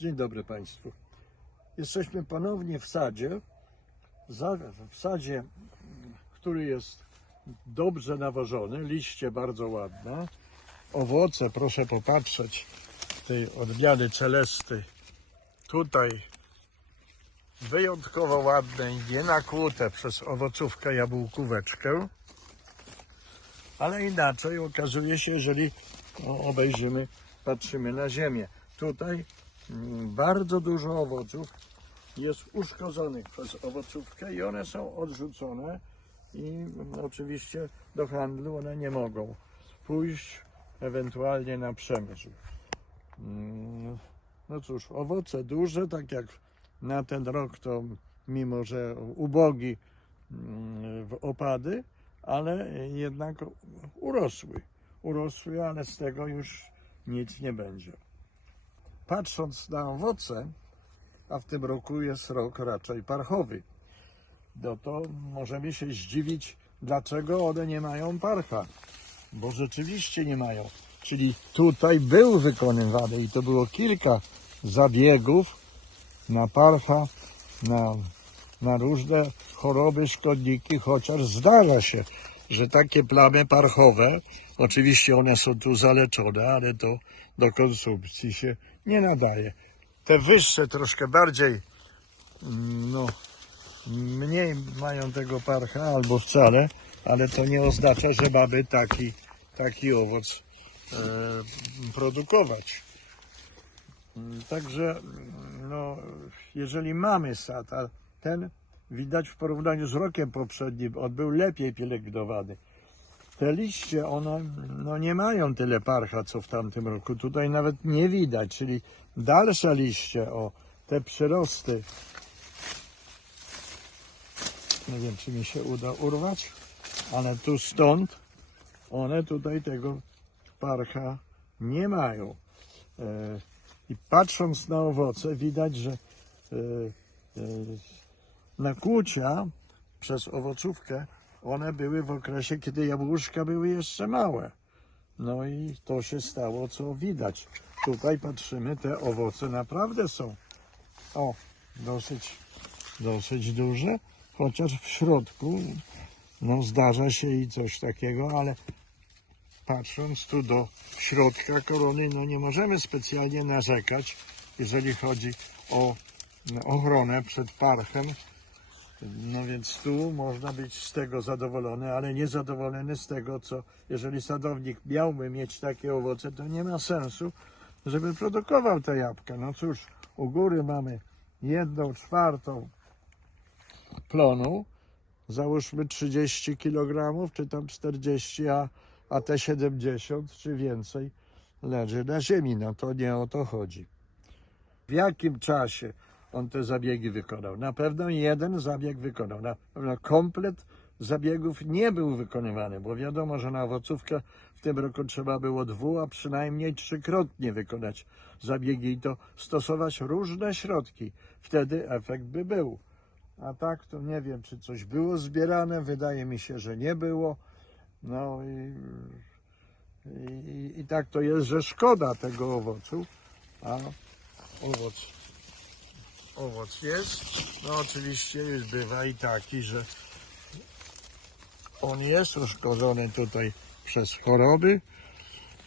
Dzień dobry Państwu. Jesteśmy ponownie w sadzie. W sadzie, który jest dobrze nawożony, liście bardzo ładne. Owoce, proszę popatrzeć, tej odmiany celesty. Tutaj wyjątkowo ładne i nie nakłute przez owocówkę jabłkóweczkę. Ale inaczej okazuje się, jeżeli obejrzymy, patrzymy na ziemię. Tutaj bardzo dużo owoców jest uszkodzonych przez owocówkę i one są odrzucone i oczywiście do handlu one nie mogą pójść ewentualnie na przemysł. Mm, No cóż, owoce duże, tak jak na ten rok to mimo, że ubogi mm, w opady, ale jednak urosły. Urosły, ale z tego już nic nie będzie. Patrząc na owoce, a w tym roku jest rok raczej parchowy, no to możemy się zdziwić, dlaczego one nie mają parcha. Bo rzeczywiście nie mają. Czyli tutaj był wykonywany i to było kilka zabiegów na parcha, na, na różne choroby, szkodniki, chociaż zdarza się, że takie plamy parchowe, oczywiście one są tu zaleczone, ale to do konsumpcji się nie nadaje. Te wyższe troszkę bardziej, mm, no, mniej mają tego parcha albo wcale, ale to nie oznacza, że mamy taki, taki owoc e, produkować. Także, no, jeżeli mamy sad, a ten widać w porównaniu z rokiem poprzednim, on był lepiej pielęgnowany. Te liście, one no, nie mają tyle parcha, co w tamtym roku. Tutaj nawet nie widać, czyli dalsze liście, o, te przyrosty. Nie wiem, czy mi się uda urwać, ale tu stąd one tutaj tego parcha nie mają. E, I patrząc na owoce, widać, że e, e, nakłucia przez owocówkę, one były w okresie, kiedy jabłuszka były jeszcze małe. No i to się stało, co widać. Tutaj patrzymy, te owoce naprawdę są, o, dosyć, dosyć duże, chociaż w środku, no zdarza się i coś takiego, ale patrząc tu do środka korony, no nie możemy specjalnie narzekać, jeżeli chodzi o ochronę przed parchem. No więc tu można być z tego zadowolony, ale niezadowolony z tego, co jeżeli sadownik miałby mieć takie owoce, to nie ma sensu, żeby produkował te jabłka. No cóż, u góry mamy jedną czwartą plonu, załóżmy 30 kg, czy tam 40, a, a te 70 czy więcej leży na ziemi. No to nie o to chodzi. W jakim czasie on te zabiegi wykonał? Na pewno jeden zabieg wykonał. Na pewno komplet zabiegów nie był wykonywany, bo wiadomo, że na owocówkę w tym roku trzeba było dwu, a przynajmniej trzykrotnie wykonać zabiegi i to stosować różne środki. Wtedy efekt by był. A tak to nie wiem, czy coś było zbierane. Wydaje mi się, że nie było. No i, i, i tak to jest, że szkoda tego owocu, a owoc, owoc jest. No oczywiście bywa i taki, że on jest uszkodzony tutaj przez choroby,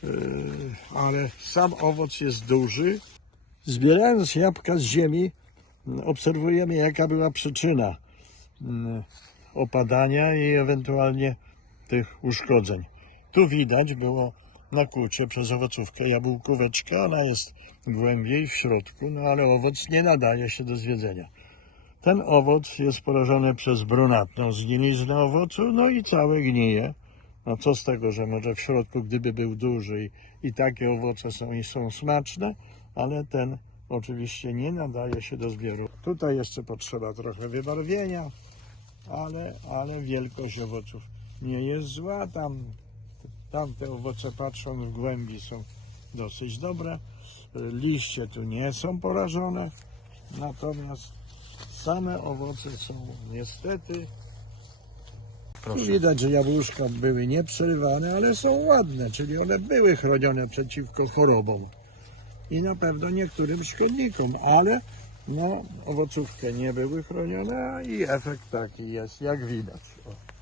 yy, ale sam owoc jest duży. Zbierając jabłka z ziemi, obserwujemy jaka była przyczyna mm, opadania i ewentualnie tych uszkodzeń. Tu widać było nakłucie przez owocówkę jabłkóweczka, ona jest głębiej w środku, no ale owoc nie nadaje się do zwiedzenia. Ten owoc jest porażony przez brunatną zgniliznę owocu, no i całe gnije. No co z tego, że może w środku, gdyby był duży i, i takie owoce są i są smaczne, ale ten oczywiście nie nadaje się do zbioru. Tutaj jeszcze potrzeba trochę wybarwienia, ale, ale wielkość owoców nie jest zła. Tam, tamte owoce patrząc w głębi są dosyć dobre. Liście tu nie są porażone, natomiast same owoce są niestety tu widać, że jabłuszka były nieprzerywane, ale są ładne, czyli one były chronione przeciwko chorobom. i na pewno niektórym szkodnikom, ale no, owocówki nie były chronione i efekt taki jest, jak widać. O.